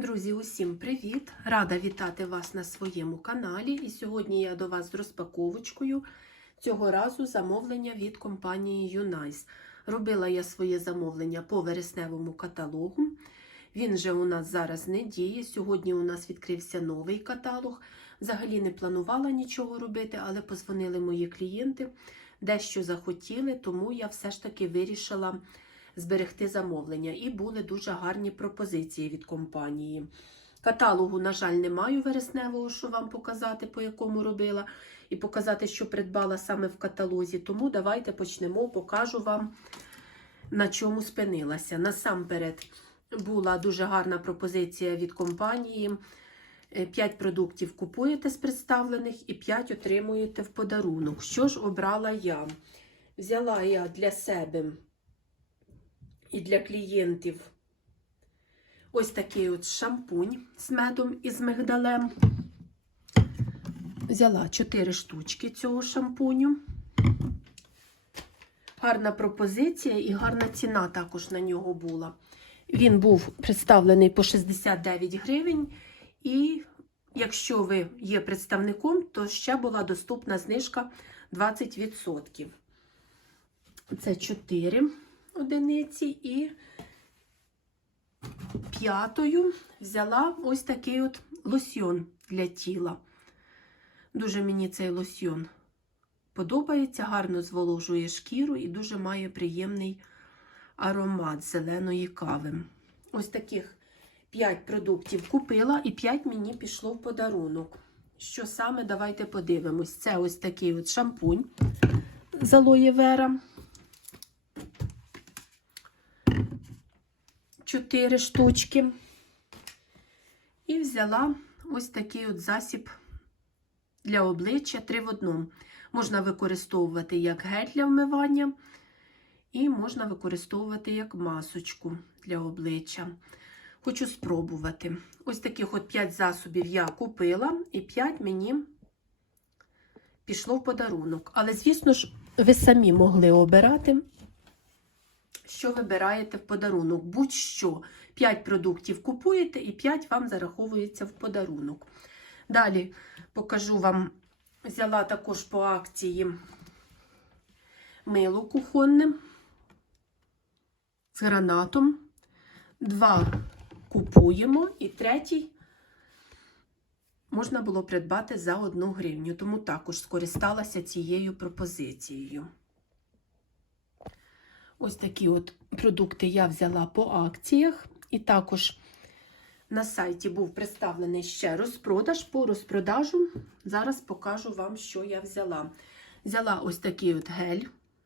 Друзі, усім привіт! Рада вітати вас на своєму каналі. І сьогодні я до вас з розпаковочкою цього разу замовлення від компанії Юнайс. Робила я своє замовлення по вересневому каталогу. Він же у нас зараз не діє. Сьогодні у нас відкрився новий каталог. Взагалі не планувала нічого робити, але позвонили мої клієнти, дещо захотіли, тому я все ж таки вирішила зберегти замовлення. І були дуже гарні пропозиції від компанії. Каталогу, на жаль, не маю вересневого, що вам показати, по якому робила, і показати, що придбала саме в каталозі. Тому давайте почнемо, покажу вам, на чому спинилася. Насамперед була дуже гарна пропозиція від компанії. 5 продуктів купуєте з представлених і 5 отримуєте в подарунок. Що ж обрала я? Взяла я для себе і для клієнтів ось такий от шампунь з медом і з мигдалем. Взяла 4 штучки цього шампуню. Гарна пропозиція і гарна ціна також на нього була. Він був представлений по 69 гривень. І якщо ви є представником, то ще була доступна знижка 20%. Це 4 одиниці і п'ятою взяла ось такий от лосьйон для тіла. Дуже мені цей лосьйон подобається, гарно зволожує шкіру і дуже має приємний аромат зеленої кави. Ось таких 5 продуктів купила і 5 мені пішло в подарунок. Що саме, давайте подивимось. Це ось такий от шампунь з алоє вера. 4 штучки. І взяла ось такий от засіб для обличчя 3 в одному. Можна використовувати як гель для вмивання, і можна використовувати як масочку для обличчя. Хочу спробувати. Ось таких от 5 засобів я купила, і 5 мені пішло в подарунок. Але, звісно ж, ви самі могли обирати, що вибираєте в подарунок. Будь-що 5 продуктів купуєте, і 5 вам зараховується в подарунок. Далі покажу вам, взяла також по акції мило кухонне з гранатом. Два купуємо, і третій можна було придбати за 1 гривню, тому також скористалася цією пропозицією. Ось такі от продукти я взяла по акціях, і також на сайті був представлений ще розпродаж. По розпродажу зараз покажу вам, що я взяла. Взяла ось такий от гель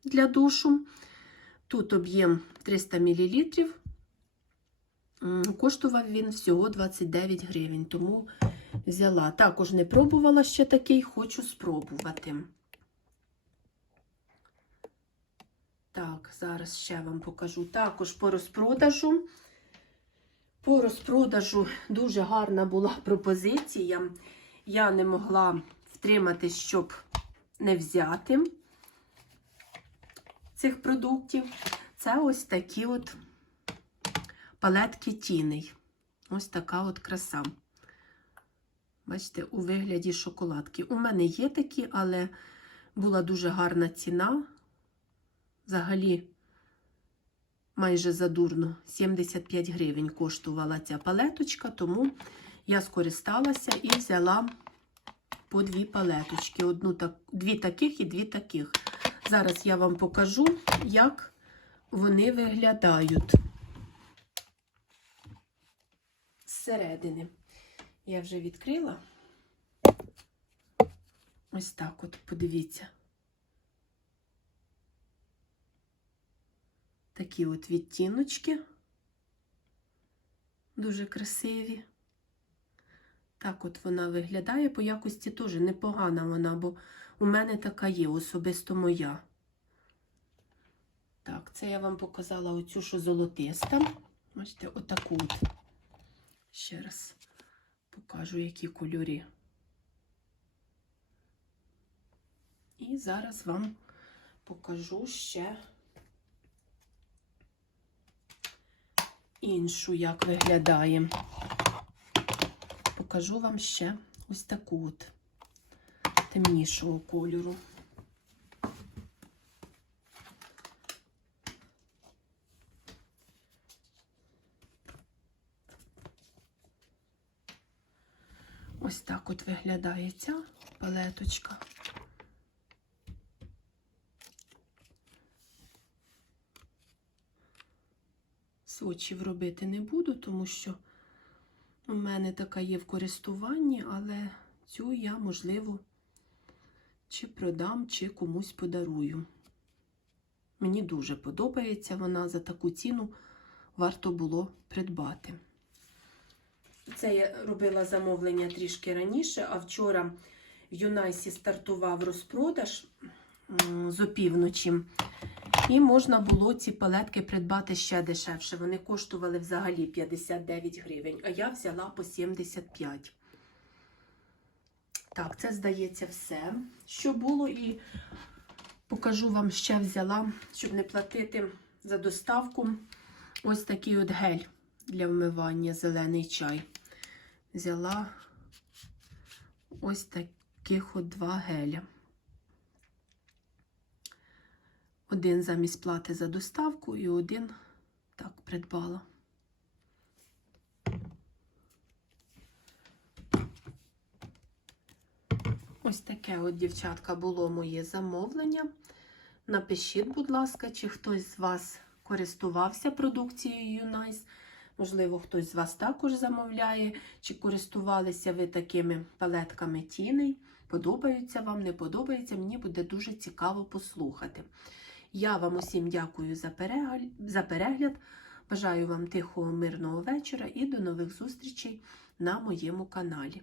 для душу. Тут об'єм 300 мл. Коштував він всього 29 гривень, тому взяла. Також не пробувала ще такий, хочу спробувати. Так, зараз ще вам покажу. Також по розпродажу. По розпродажу дуже гарна була пропозиція. Я не могла втримати, щоб не взяти цих продуктів. Це ось такі от палетки тіней. Ось така от краса. Бачите, у вигляді шоколадки. У мене є такі, але була дуже гарна ціна. Взагалі, майже задурно, 75 гривень коштувала ця палеточка, тому я скористалася і взяла по дві палеточки. Одну, так, Дві таких і дві таких. Зараз я вам покажу, як вони виглядають зсередини. Я вже відкрила. Ось так от, подивіться. Такі от відтіночки. Дуже красиві. Так от вона виглядає по якості теж непогана вона, бо у мене така є, особисто моя. Так, це я вам показала оцю, що золотиста. Бачите, отаку от. Ще раз покажу, які кольори. І зараз вам покажу ще іншу, як виглядає. покажу вам ще ось таку от темнішого кольору. Ось так от виглядає ця палеточка. Свочів робити не буду, тому що у мене така є в користуванні, але цю я, можливо, чи продам, чи комусь подарую. Мені дуже подобається вона за таку ціну варто було придбати. Це я робила замовлення трішки раніше, а вчора в Юнайсі стартував розпродаж з опівночі. І можна було ці палетки придбати ще дешевше. Вони коштували взагалі 59 гривень, а я взяла по 75. Так, це здається все, що було. І покажу вам ще взяла, щоб не платити за доставку. Ось такий от гель для вмивання, зелений чай. Взяла ось таких от два геля. Один замість плати за доставку і один так придбала. Ось таке от, дівчатка, було моє замовлення. Напишіть, будь ласка, чи хтось з вас користувався продукцією Юнайс. Можливо, хтось з вас також замовляє, чи користувалися ви такими палетками тіней. Подобаються вам, не подобається, мені буде дуже цікаво послухати. Я вам усім дякую за перегляд. Бажаю вам тихого, мирного вечора і до нових зустрічей на моєму каналі.